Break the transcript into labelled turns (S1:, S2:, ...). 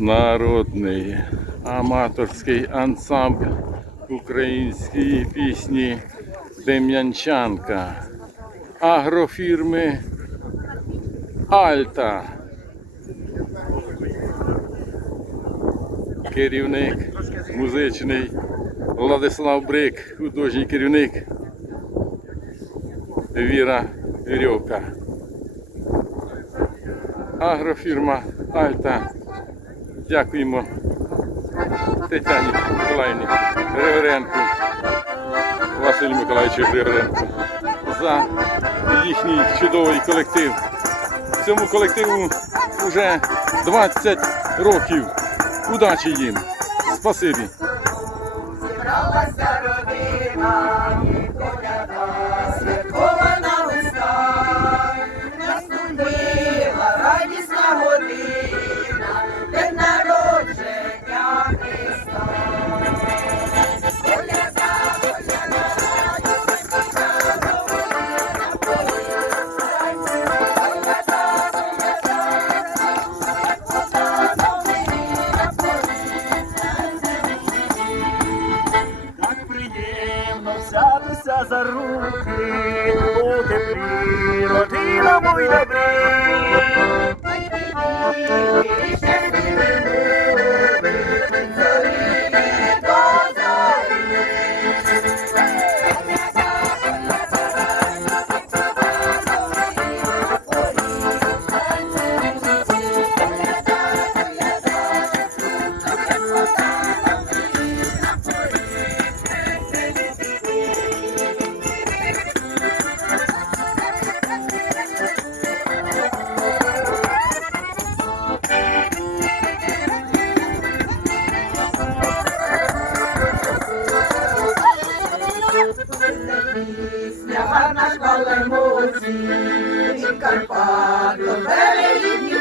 S1: народний аматорський ансамбль української пісні Дем'янчанка агрофірми Альта. Керівник музичний Владислав Брик, художній керівник Віра Вірьовка. Агрофірма Альта. Дякуємо Тетяні Миколаївні Григоренку, Василю Миколаївичу Григоренку за їхній чудовий колектив. Цьому колективу вже 20 років. Удачі їм! Спасибі!
S2: Зібралася родина, взялися за руки, у теплі родина мої добрі. Сняга наш палимо, і Карпат, берегів